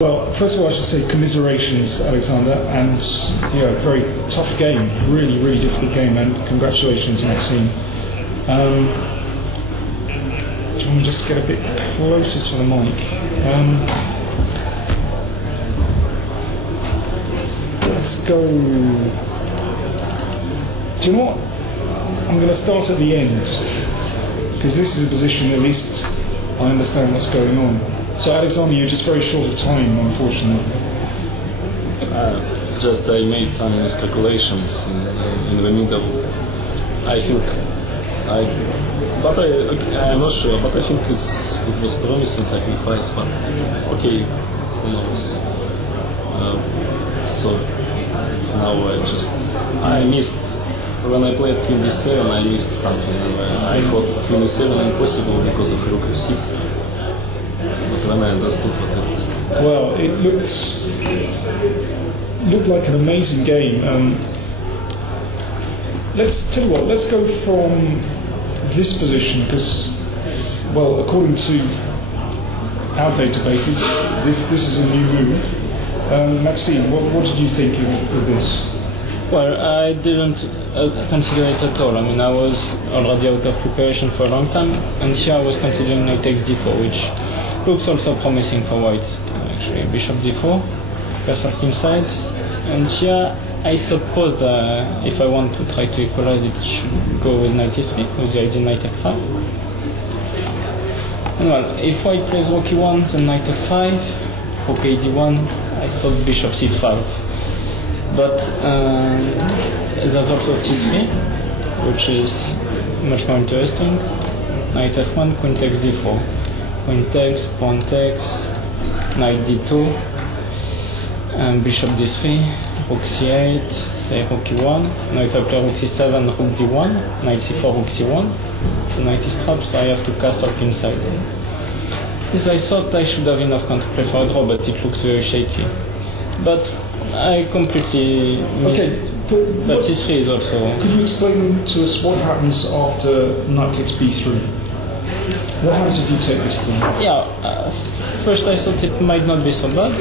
Well, first of all, I should say commiserations, Alexander, and yeah, very tough game, really, really difficult game, and congratulations, Maxime. Do you want to just get a bit closer to the mic? Let's go. Do you know what? I'm going to start at the end, because this is a position at least I understand what's going on. So, Alexander, you're just very short of time, unfortunately. Just I made some miscalculations in the middle. I think I'm not sure, but I think it was promising sacrifice. But okay, who knows? So now I missed when I played Queen D7. I missed something. I thought Queen D7 impossible because of Rook F6. When I understood what it is. Well, it looked like an amazing game. Let's tell you what. Let's go from this position because, well, according to our databases, this is a new move. Maxime, what did you think of this? Well, I didn't consider it at all. I mean, I was already out of preparation for a long time, and here I was considering knight takes d4, which looks also promising for white. Actually, bishop d4, castle inside, and here I suppose that if I want to try to equalize it, should go with knight e3 with the idea knight f5. And well, if white plays rook e1, then knight f5, rook a d1, I thought bishop c5. But there's also c3, which is much more interesting. Knight f1, queen takes d4. Queen takes, pawn takes, knight d2, and bishop d3, rook c8, say rook e1. Now if I play rook c7, rook d1, knight c4, rook c1, the knight is trapped, so I have to castle inside. Yes, I thought I should have enough counterplay for a draw, but it looks very shaky. But I completely missed. Okay, but c3 is also. Could you explain to us what happens after knight takes b3? What happens if you take this queen? Yeah, first I thought it might not be so bad.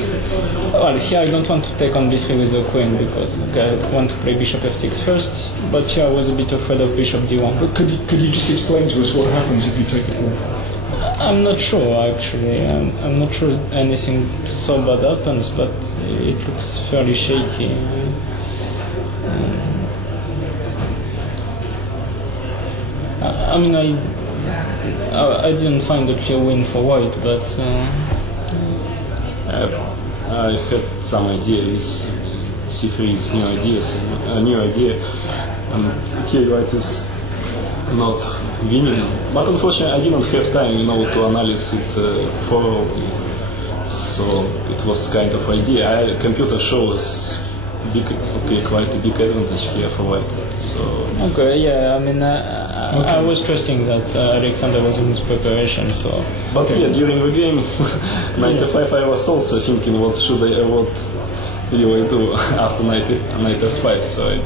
Well, here I don't want to take on b3 with the queen because I want to play bishop f6 first, but here I was a bit afraid of bishop d1. But could you just explain to us what happens if you take the pawn? I'm not sure actually. I'm not sure anything so bad happens, but it looks fairly shaky. I mean, I didn't find a clear win for white, but I had some ideas. C3 is new idea, and here white is not winning. But unfortunately, I didn't have time, to analyze it thoroughly. So it was kind of idea. Computer shows quite a big advantage here for white. So okay, yeah. I mean, I was trusting that Alexander was in his preparation. So, but yeah, during the game, knight f5, I was also thinking, what will I do after knight f5? So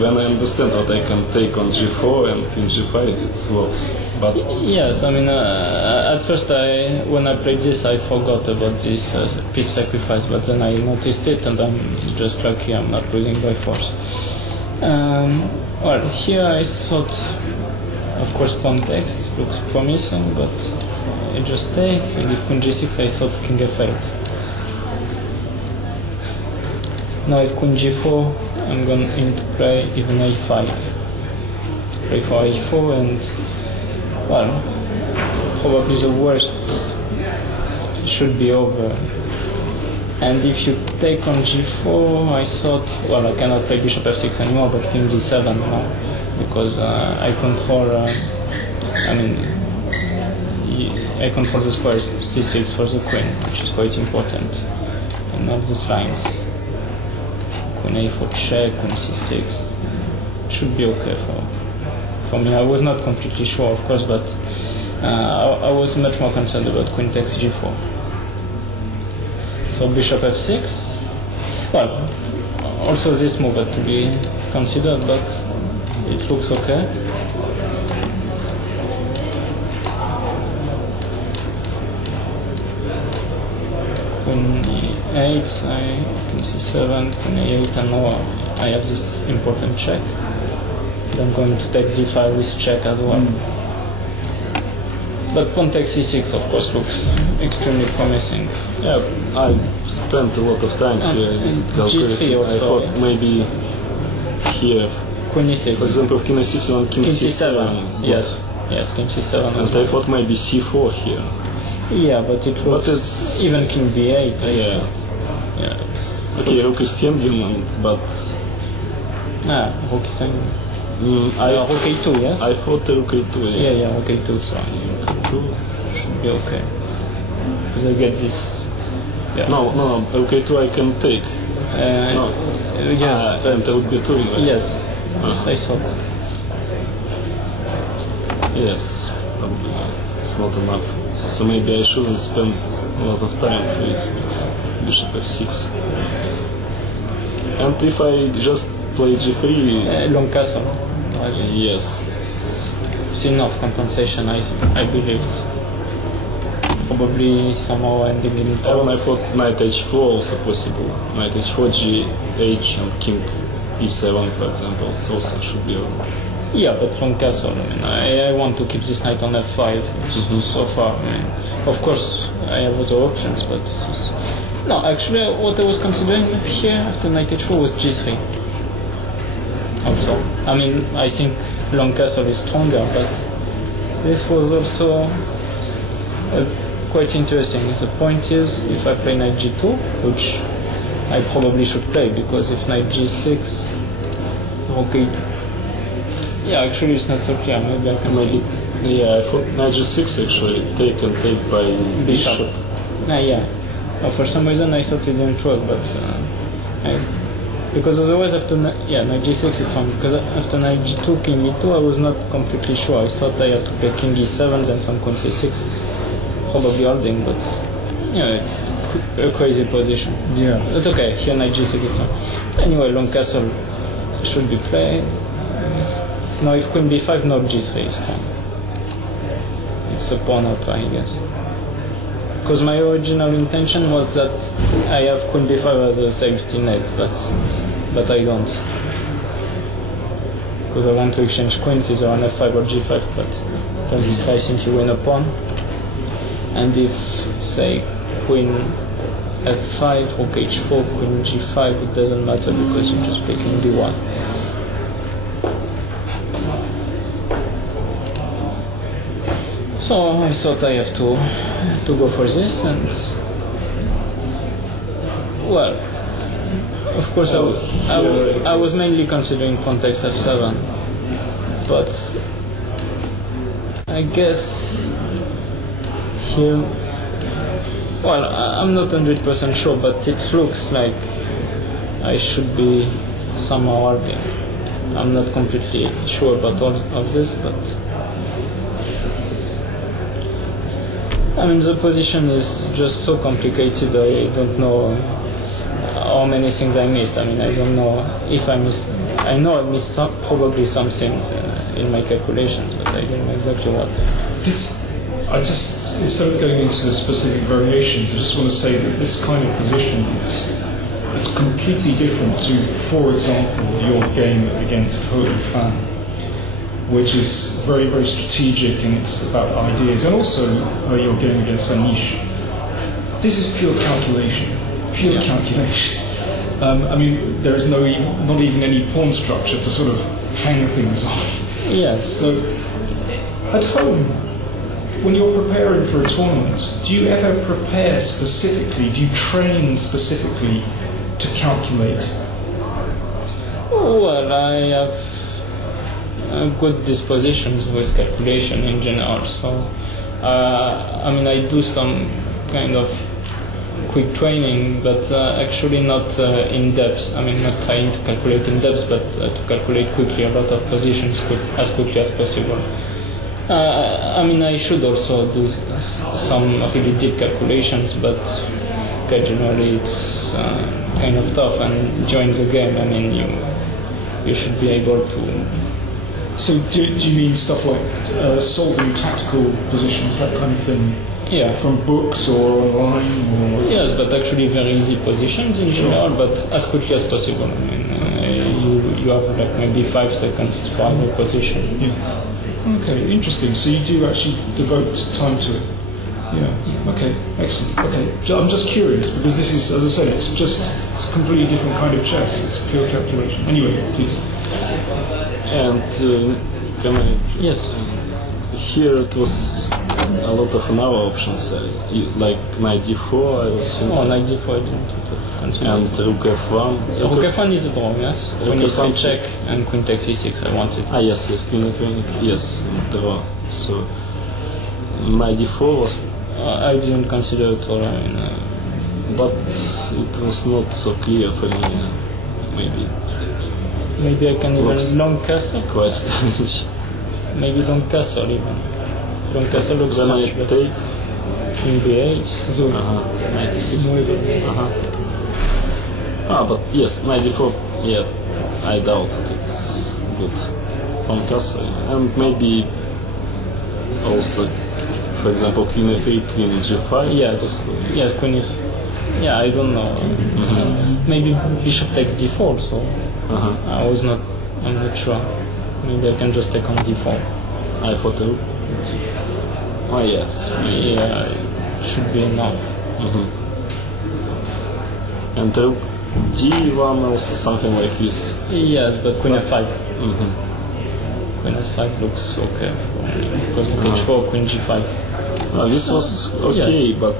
when I understand what I can take on g4 and queen g5, it works. But yes, I mean, at first when I played this, I forgot about this piece sacrifice, but then I noticed it, and I'm just lucky I'm not losing by force. Well, here I thought, of course, pawn takes looks promising, but I just take, and if queen g6, I thought king f8. Now if queen g4, I'm going to play even a5. Play for a4, and well, probably the worst should be over. And if you take on g4, I thought, well, I cannot play bishop f6 anymore, but queen d7 now, because I control, I control the square c6 for the queen, which is quite important in all these lines. Queen a4 check, queen c6, should be okay for me. I was not completely sure, of course, but I was much more concerned about queen takes g4. So bishop f6. Well, also this move had to be considered, but it looks okay. queen e8, king c7, queen e8, and now I have this important check. And I'm going to take d5 with check as well. But pawn takes c6, of course, looks extremely promising. Yeah, I spent a lot of time here with calculating. also, I thought maybe here, Queen e6. for example, king c7, king c7. Yes, yes, king c7. And I thought maybe c4 here. Yeah, but it was it's even king b8. Yeah. Yeah, it's Okay, rook is handling, but rook is handling. Rook a2, yes? I thought rook a2. Yeah, rook a2. So rook a2 should be okay. Because I get this. Yeah. No, rook a2 I can take. No. Yes, and rook b2. Right? Yes, yes, I thought. Yes, probably it's not enough. So maybe I shouldn't spend a lot of time with bishop f6. And if I just play g3... long castle. Yes. It's enough compensation, I believe. Probably somehow ending in Even I thought knight h4 also possible. Knight h4, g8 and king e7, for example. It also should be... Yeah, but long castle, I want to keep this knight on f5 so far. Of course, I have other options, but... No, actually, what I was considering here after knight h4 was g3. Also, I think long castle is stronger, but this was also quite interesting. The point is, if I play knight g2, which I probably should play, because if knight g6, okay. Yeah, actually it's not so clear. Maybe I can maybe. Yeah, I thought knight g6 actually take by bishop. Yeah. For some reason I thought it didn't work, but because otherwise after knight g6 is fine. Because after knight g2, king e2, I was not completely sure. I thought I had to play king e7 then some queen c6, probably holding, but it's a crazy position. Yeah. But okay, here knight g6 is fine. Anyway, long castle should be played. Now if queen b5, not g3 is fine. It's a pawn up, I guess. Because my original intention was that I have queen b5 as a safety net, but I don't. Because I want to exchange queens either on f5 or g5, but obviously I think you win a pawn. And if, say, queen f5, rook h4, queen g5, it doesn't matter because you just play king b1. So I thought I have to go for this, and well, of course I was mainly considering pawn takes f7, but I guess here, well, I'm not 100% sure, but it looks like I should be somehow arguing. I'm not completely sure about all of this, but the position is just so complicated. I don't know how many things I missed. I don't know if I missed. I know I missed probably some things in my calculations, but I don't know exactly what. Instead of going into specific variations, I just want to say that this kind of position, it's completely different to, for example, your game against Ho Fan, which is very, very strategic and it's about ideas, and also your game against Anish. This is pure calculation. Calculation. There is not even any pawn structure to sort of hang things on. Yes. So, at home, when you're preparing for a tournament, do you ever prepare specifically? Do you train specifically to calculate? Well, I have good dispositions with calculation in general, so I do some kind of quick training, but actually not in depth. Not trying to calculate in depth, but to calculate quickly a lot of positions as quickly as possible. I should also do some really deep calculations, but occasionally it's kind of tough, and during the game, you should be able to. So do you mean stuff like solving tactical positions, that kind of thing? Yeah. from books or online? Or Yes, but actually very easy positions in general, but as quickly as possible. I mean, you have like maybe 5 seconds for every position. Yeah. Okay, interesting. So you do actually devote time to it. Yeah. Okay. Excellent. Okay. I'm just curious because this is, as I said, it's a completely different kind of chess. It's pure calculation. Anyway, please. And can I? Yes. Here it was a lot of another options, like knight d4. I was thinking. Oh, knight d4 I didn't consider. And rook f1. Rook f1 is a draw, yes. Queen e3 check and queen takes e6. I wanted. Ah, yes, queen f1. Yes, draw. So knight d4 was. I didn't consider it all. I mean, but it was not so clear for me. Maybe I can even long castle. Quite strange. Maybe long castle even. Long castle looks then strange. I take Queen b8. So, knight e6. But yes, knight d4. Yeah, I doubt it's good on castle, and maybe also, for example, queen e3, queen g5. Yes, yes, queen is. Yeah, I don't know. Maybe bishop takes d4. So I'm not sure. Maybe I can just take on d4. I thought it. Oh yes. Yeah, it should be enough. And rook d1 also something like this. Yes, but queen f5. Queen f5 looks okay for me because rook h4, queen g5. This was okay, Yes. but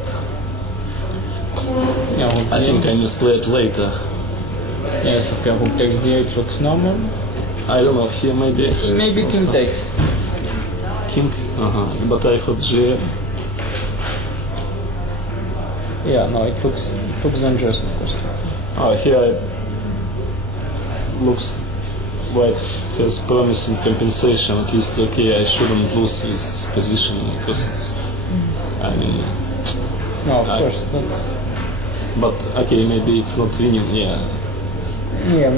Yeah, rook I think I d8. misplayed later. Yes, okay, rook takes d8 looks normal. I don't know, here maybe... Maybe king also. takes. King? But I thought gf. Yeah, no, it looks dangerous, of course. Here looks white has promising compensation. At least, okay, I shouldn't lose this position because it's... I mean... No, of course, But, okay, maybe it's not winning, yeah. Yeah,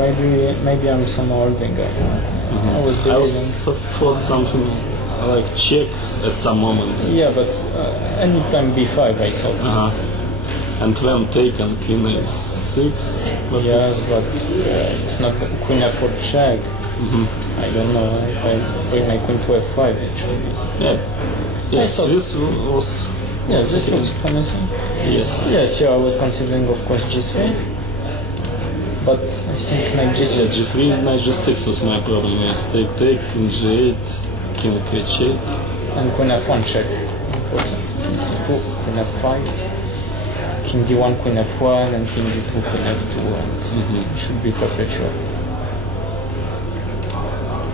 maybe I'm somehow holding. I was I believing. also thought something like check at some moment. Yeah, but anytime b5 I thought. And when taken queen a6, but Yes, but it's not queen f4 check. I don't know if I bring my queen to f5 it should be. yeah. Yes, thought- this was... Yes, this looks promising. Yes. Yes, yeah, I was considering of course g3. But I think knight Yeah, g6. g3, knight g6 was my problem. Yes, take, king g8, king h8. And queen f1 check. Important. King c2, queen f5. King d1, queen f1, and king d2, queen f2, and it should be perpetual.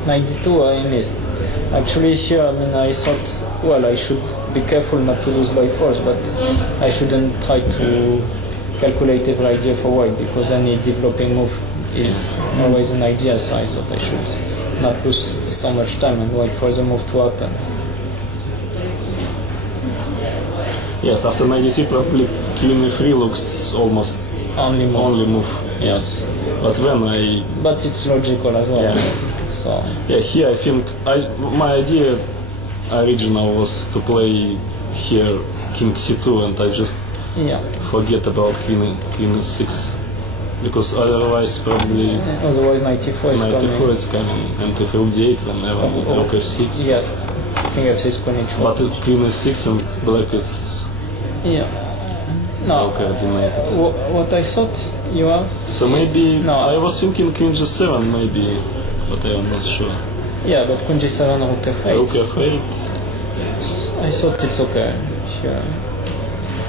Knight d2 I missed. Actually here, I mean, I thought, well, I should be careful not to lose by force, but I shouldn't try to calculate every idea for white, because any developing move is always an idea, so I thought I should not lose so much time and wait for the move to happen. Yes, after knight d3 probably queen e3 looks almost Only move. only move. Yes. But when But it's logical as well. Yeah. So here I think my idea original was to play here king c2, and I just yeah. forget about queen e6, because otherwise probably Otherwise knight e4 is knight coming. e4 is coming, and if rook d8 whenever rook f6. Yes. King f6, queen h4. But queen e6 and black is Yeah. No. coordinated. What I thought you have. So maybe No. I was thinking queen g7 maybe, but I am not sure. Yeah, but queen g7, rook f8. Rook f8. I thought it's okay. Here.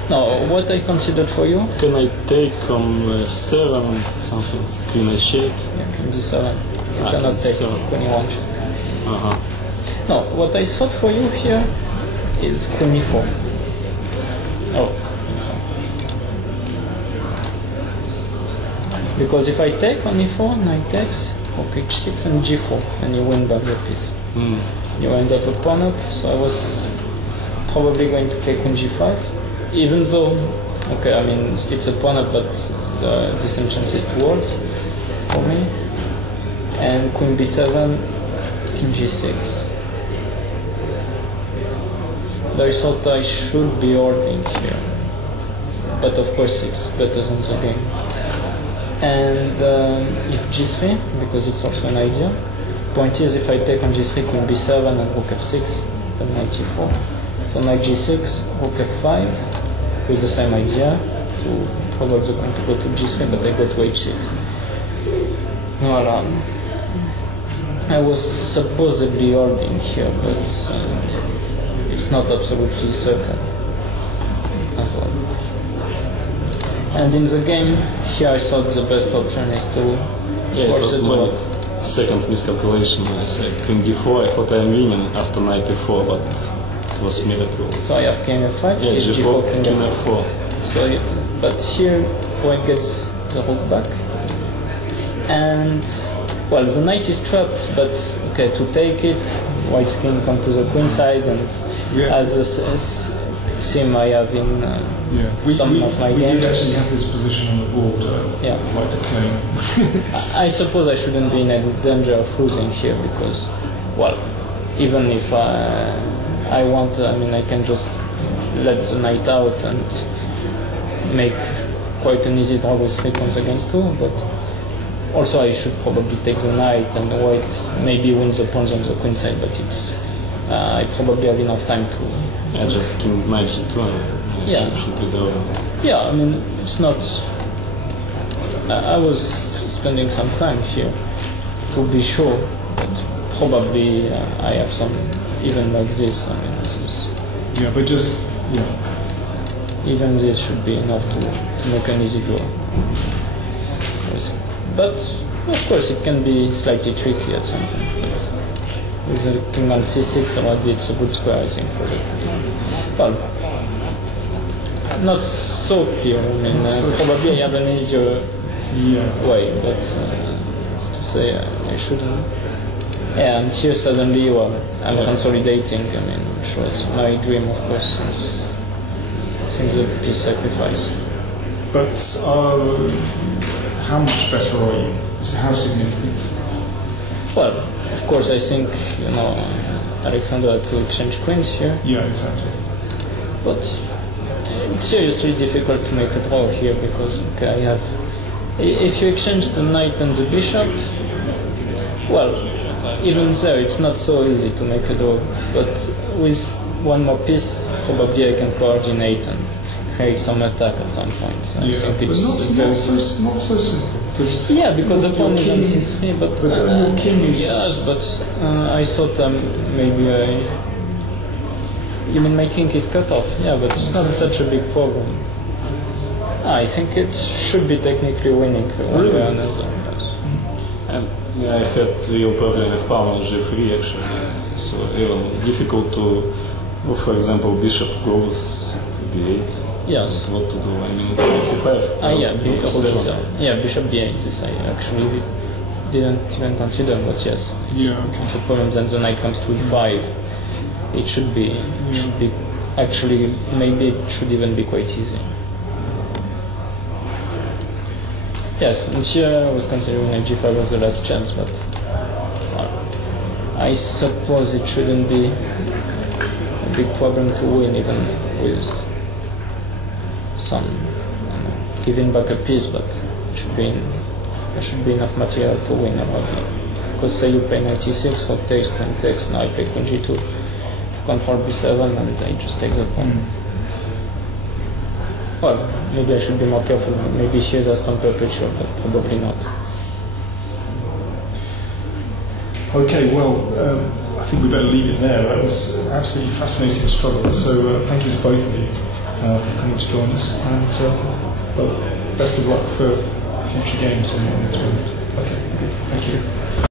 No, what I considered for you? Can I take on f7 something? Queen h8. Yeah, king d7. You Ah, cannot king take d7. when you want. Uh-huh. No, what I thought for you here is queen e4. Oh, sorry. Because if I take on e4, knight takes, rook h6 and g4, and you win back the piece. You end up a pawn up, so I was probably going to play queen g5, even though, okay, I mean, it's a pawn up, but the disenchant is too old for me. And queen b7, king g6. and I thought I should be hoarding here. But of course it's better than the game. And if g3, because it's also an idea. Point is, if I take on g3, queen b7 and rook f6, then knight e4. So knight g6, rook f5, with the same idea, to provoke the queen to go to g3, but I go to h6. Well, I was supposedly hoarding here, but it's not absolutely certain as well. And in the game, here I thought the best option is to force it to second miscalculation. I said queen d4, I thought I'm winning after knight e4, but it was miracle. So I have king f5, yeah, g4, king f4. So, but here white gets the rook back, and well, the knight is trapped, but okay, to take it, white's king come to the queen side, and as a sim I have in some of my we games. did actually have this position on the board, I'd like to claim. I suppose I shouldn't be in any danger of losing here, because, well, even if I want, I mean, I can just let the knight out and make quite an easy draw with 3 pawns against 2, but also I should probably take the knight, and white maybe wins the pawns on the queen side, but it's I probably have enough time to... just king knight g2, should be the... Yeah, I mean, it's not... I was spending some time here to be sure, but probably I have some, even like this, I mean, this is... Yeah, but just, even this should be enough to make an easy draw. But, of course, it can be slightly tricky at some point. With the king on c6 already, it's a good square, I think, for it. Well, not so clear. I mean, probably I have an easier way, but to say I shouldn't. Yeah, and here suddenly, well, I'm consolidating. I mean, which was my dream, of course, since the piece sacrifice. But how much better are you? How significant? Well, of course, I think, Alexander had to exchange queens here. Yeah, exactly. But it's seriously difficult to make a draw here, because, okay, I have... If you exchange the knight and the bishop, well, even there, it's not so easy to make a draw. But with one more piece, probably I can coordinate and create some attack at some point. So I think it's not so simple. Yeah, because the pawn is on c3, but your king is... Yes, but I thought maybe you mean my king is cut off? Yeah, but it's not such a big problem. I think it should be technically winning one way or another. Yes. And I had real problem with pawn on g3 actually, so even difficult to, for example, bishop goes to b8. Yes. What to do? I mean, c5. Bishop b8. This I actually didn't even consider, but yes. It's a problem. Then the knight comes to e5. It should be. Actually, maybe it should even be quite easy. Yes, and here I was considering knight g5 as the last chance, but I suppose it shouldn't be a big problem to win, even with some giving back a piece, but there should be enough material to win already. Because say you play knight e6, rook takes, queen takes, now I play queen g2 to control b7, and I just take the pawn. Well, maybe I should be more careful. Maybe here there's some perpetual, but probably not. Okay, well, I think we better leave it there. That was an absolutely fascinating struggle. So thank you to both of you for coming to join us, and well, best of luck for future games in the tournament. Okay, good. Thank you.